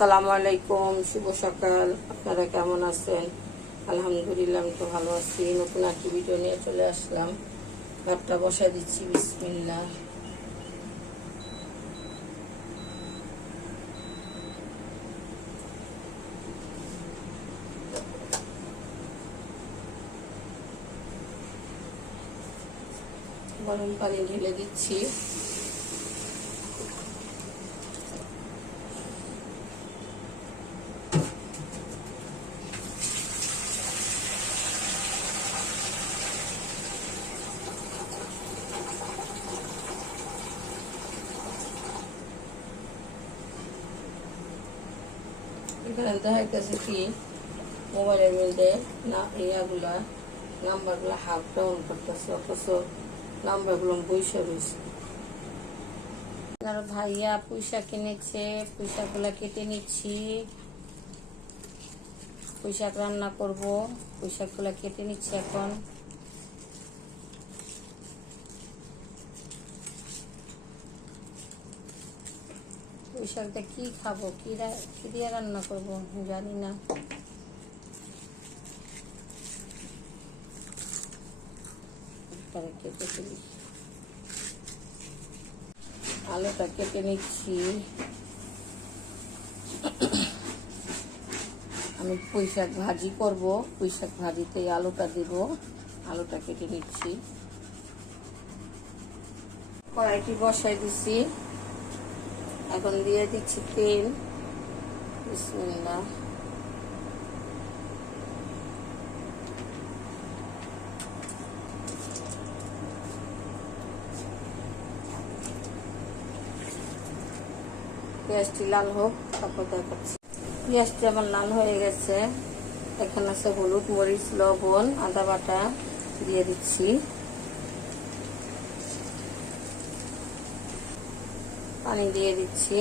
আসসালামু আলাইকুম, শুভ সকাল। আপনারা কেমন আছেন? আলহামদুলিল্লাহ, আমি তো ভালো আছি। নতুন একটি ভিডিও নিয়ে চলে আসলাম। ভাতটা বসাই দিচ্ছি, বিসমিল্লাহ। গরম পানি ঢেলে দিচ্ছি। এখানে দেখা গেছে কি মোবাইলের মধ্যে না ইয়াগুলা নাম্বারগুলো হাফ ডাউন করতেছে, অথচ নাম্বারগুলো বৈশা রয়েছে। আর ভাইয়া পুঁইশাক কিনেছে, পুঁইশাকগুলো কেটে নিচ্ছি। পুঁইশাক রান্না করব, পুঁইশাকগুলো কেটে নিচ্ছি এখন। পুঁইশাকটা কি খাবো, কি দিয়ে রান্না করব জানি না। কেটে ফেলি, আলুটা কেটে নিচ্ছি। আমি পুঁইশাক ভাজি করব, পুঁইশাক ভাজিতে আলুটা দিব। আলুটা কেটে নিচ্ছি। কড়াইটি বসাই দিচ্ছি, এখন দিয়ে দিচ্ছি তেল। বিসমিল্লাহ। পেঁয়াজটি লাল হোক, তারপর দেখাচ্ছি। পেঁয়াজটি আমার লাল হয়ে গেছে। এখানে আছে হলুদ, মরিচ, লবণ, আদা বাটা দিয়ে দিচ্ছি। পানি দিয়ে দিচ্ছি।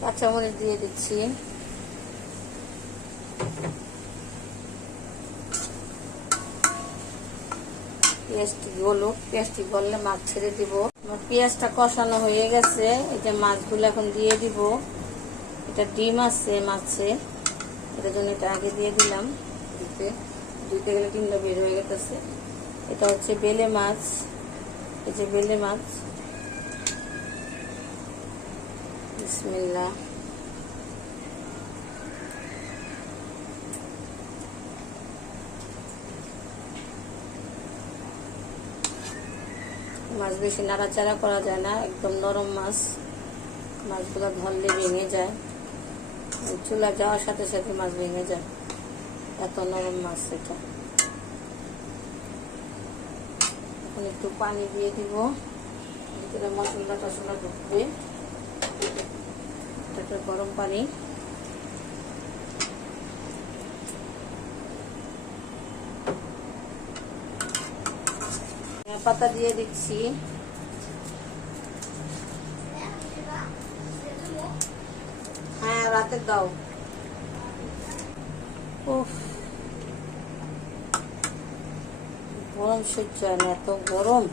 কাঁচামরিচ দিয়ে দিচ্ছি। পেঁয়াজটি গলুক, পেঁয়াজটি গললে মাছ ছেড়ে দিব। আমার পেঁয়াজটা কষানো হয়ে গেছে। এই যে মাছগুলো এখন দিয়ে দিব। এটা ডিম আছে মাছে, এটার জন্য এটা আগে দিয়ে দিলাম। ধুইতে গেলে ডিমটা বের হয়ে গেছে। এটা হচ্ছে বেলে মাছ, এই যে বেলে মাছ। বিসমিল্লাহ। মাছ বেশি নাড়াচাড়া করা যায় না, একদম নরম মাছ। মাছগুলো ধরলে ভেঙে যায়, চুলা যাওয়ার সাথে সাথে মাছ ভেঙে যায়, এত নরম মাছ এটা। এখন একটু পানি দিয়ে দিব, ভিতরে মশলা টসলা ঢুকবে। এটা গরম পানি। পাতা দিয়ে দিচ্ছি। হ্যাঁ, রাতে দাও। উফ, গরম সহ্য হয় না, এত গরম।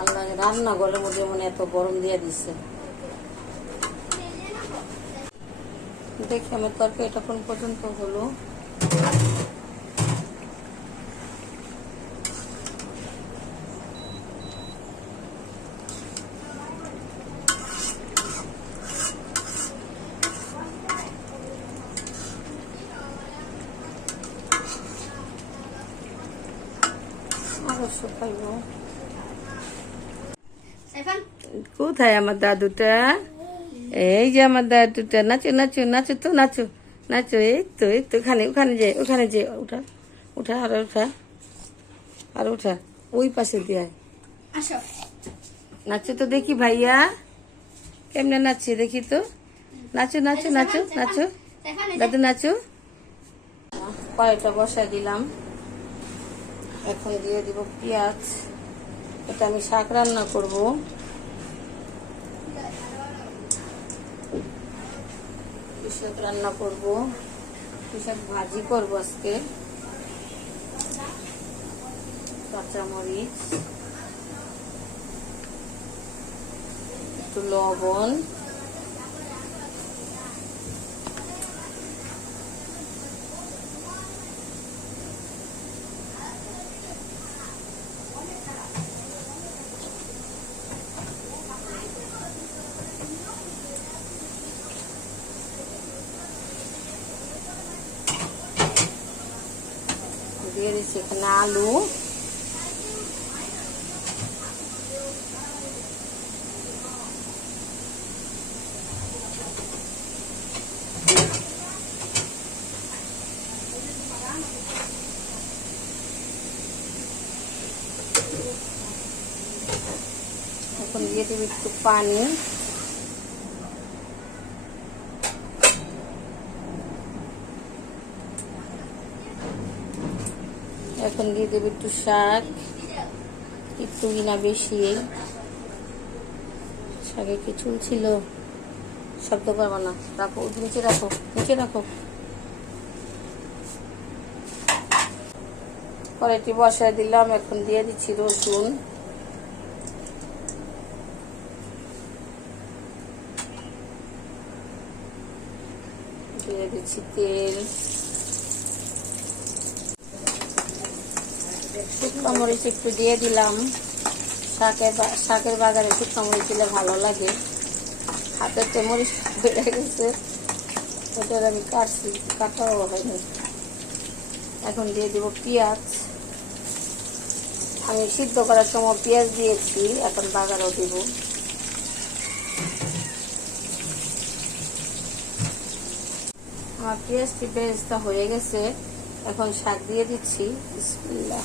আল্লাহ, রান্না ঘরের মধ্যে মনে এত গরম দিয়ে দিচ্ছে। দেখি আমার তরকারিটা কোন পর্যন্ত হলো। কোথায় আমার দাদুটা? এই যে আমার দাদুটা। নাচো নাচো নাচো, তো নাচো নাচো। এই তো এই তো, ওখানে যে উঠা উঠা, আর উঠা, আর উঠা, ওই পাশে দিয়ে নাচো তো দেখি ভাইয়া কেমনে নাচছে দেখি তো। নাচো নাচো নাচো নাচো, দাদু নাচো। কড়াইটা বসাই দিলাম, এখন দিয়ে দিব পেঁয়াজ। এটা আমি শাক রান্না করব। পুঁইশাক রান্না করব, পুঁইশাক ভাজি করব আজকে। কাঁচামরিচ, একটু লবণ, দিয়ে দিচ্ছি এখানে আলু, এখন দিয়ে দেবো একটু পানি, এখন দিয়ে দেবো একটু শাক, একটু না বেশি, শাকে কি চুল ছিল, শব্দ করবো না, রাখো নিচে রাখো, নিচে রাখো। কড়াইটি বসায় দিলাম, এখন দিয়ে দিচ্ছি রসুন, দিয়ে দিচ্ছি তেল, শুকনো মরিচ একটু দিয়ে দিলাম। শাকের বাগারে শুকনো মরিচ দিলে ভালো লাগে। হাতের তো মরিচ বেড়ে গেছে, ওটার আমি কাটছি, কাটাও হয়নি। এখন দিয়ে দিব পেঁয়াজ, আমি সিদ্ধ করার সময় পেঁয়াজ দিয়েছি, এখন বাগারও দিব। আমার পেঁয়াজটি বেরেস্তা হয়ে গেছে, এখন শাক দিয়ে দিচ্ছি। বিসমিল্লাহ।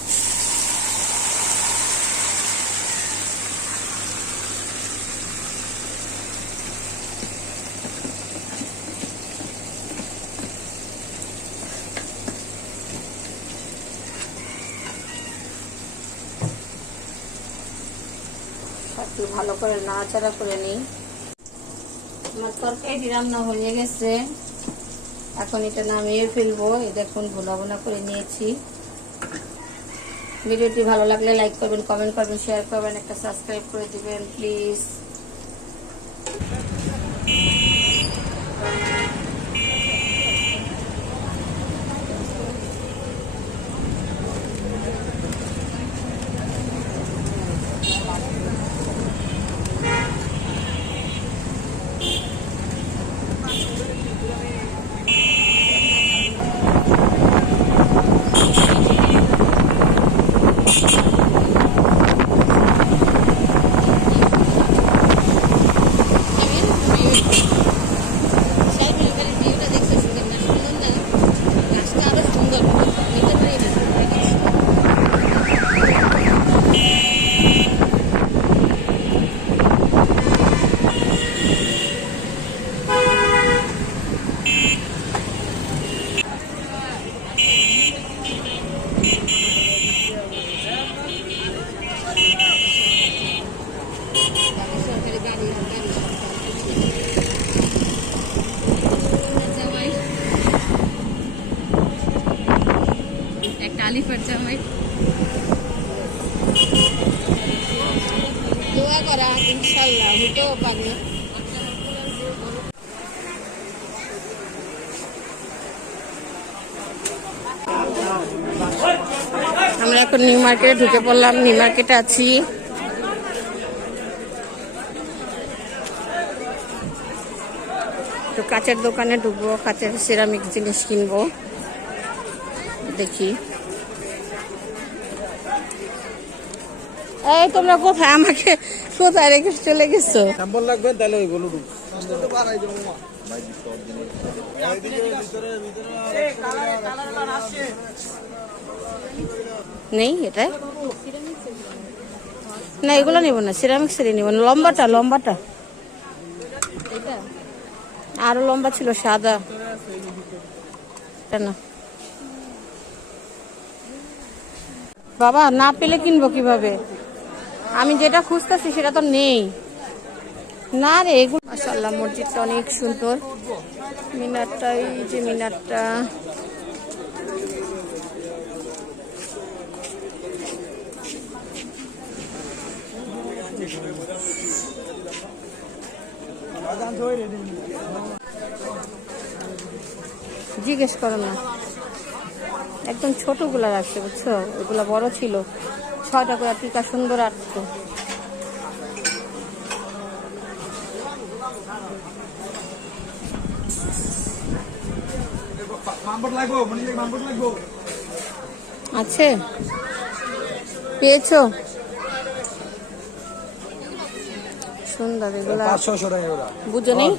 শাকটি ভালো করে নাড়াচাড়া করে নিই। আমার তরকারি রান্না হয়ে গেছে, এখন এটা নামিয়ে ফেলবো। এই দেখুন ভুনা ভুনা করে নিয়েছি। ভিডিওটি ভালো লাগলে লাইক করবেন, কমেন্ট করবেন, শেয়ার করবেন, একটা সাবস্ক্রাইব করে দিবেন প্লিজ। আলিফার জামাই দোয়া করা, ইনশাআল্লাহ হতেও পারে। আমরা এখন নিউ মার্কেটে ঢুকে পড়লাম, নিউ মার্কেটে আছি। তো কাচের দোকানে ঢুকবো, কাচের সিরামিক জিনিস কিনবো। দেখি এই তোমরা কোথায়, আমাকে কোথায় রেখে চলে গেছো? লাগবে তাহলে ওই বলুন নেই, এটা না, এগুলো নিব না, সিরামিক্সেরই নিব না। লম্বাটা লম্বাটা আরো লম্বা ছিল, সাদা না। বাবা না পেলে কিনবো কিভাবে? আমি যেটা খুঁজতেছি সেটা তো নেই না রে। এগুলো মাশাআল্লাহ, মসজিদটা অনেক সুন্দর। মিনারটা, এই যে মিনারটা, জিজ্ঞেস করো না, একদম ছোটগুলা রাখছে বুঝছো, ওইগুলা বড় ছিল, 6টা করে টিকা সুন্দর আটতো। আছে পেয়েছো? সুন্দর এগুলা, বুঝো নেই।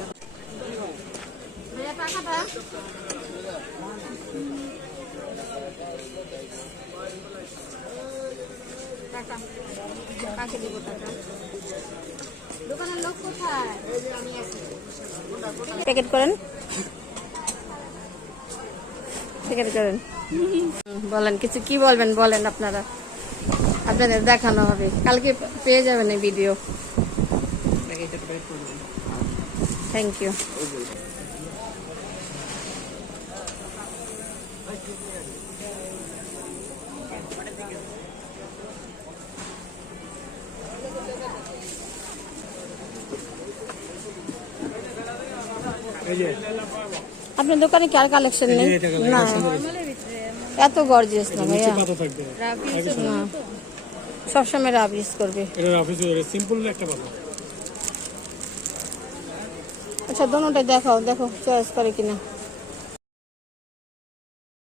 দোকানের লোক কোথায়? প্যাকেট করেন, প্যাকেট করেন। বলেন কিছু, কি বলবেন বলেন, আপনারা আপনাদের দেখানো হবে, কালকে পেয়ে যাবেন এই ভিডিও। Thank you. আপনার দোকানে কি আর কালেকশন নেই? না, এত গর্জিয়াস না ভাইয়া, না সবসময় রাফ ইউজ করবে। আচ্ছা দোনোটা দেখাও, দেখো চয়েস করে কিনা।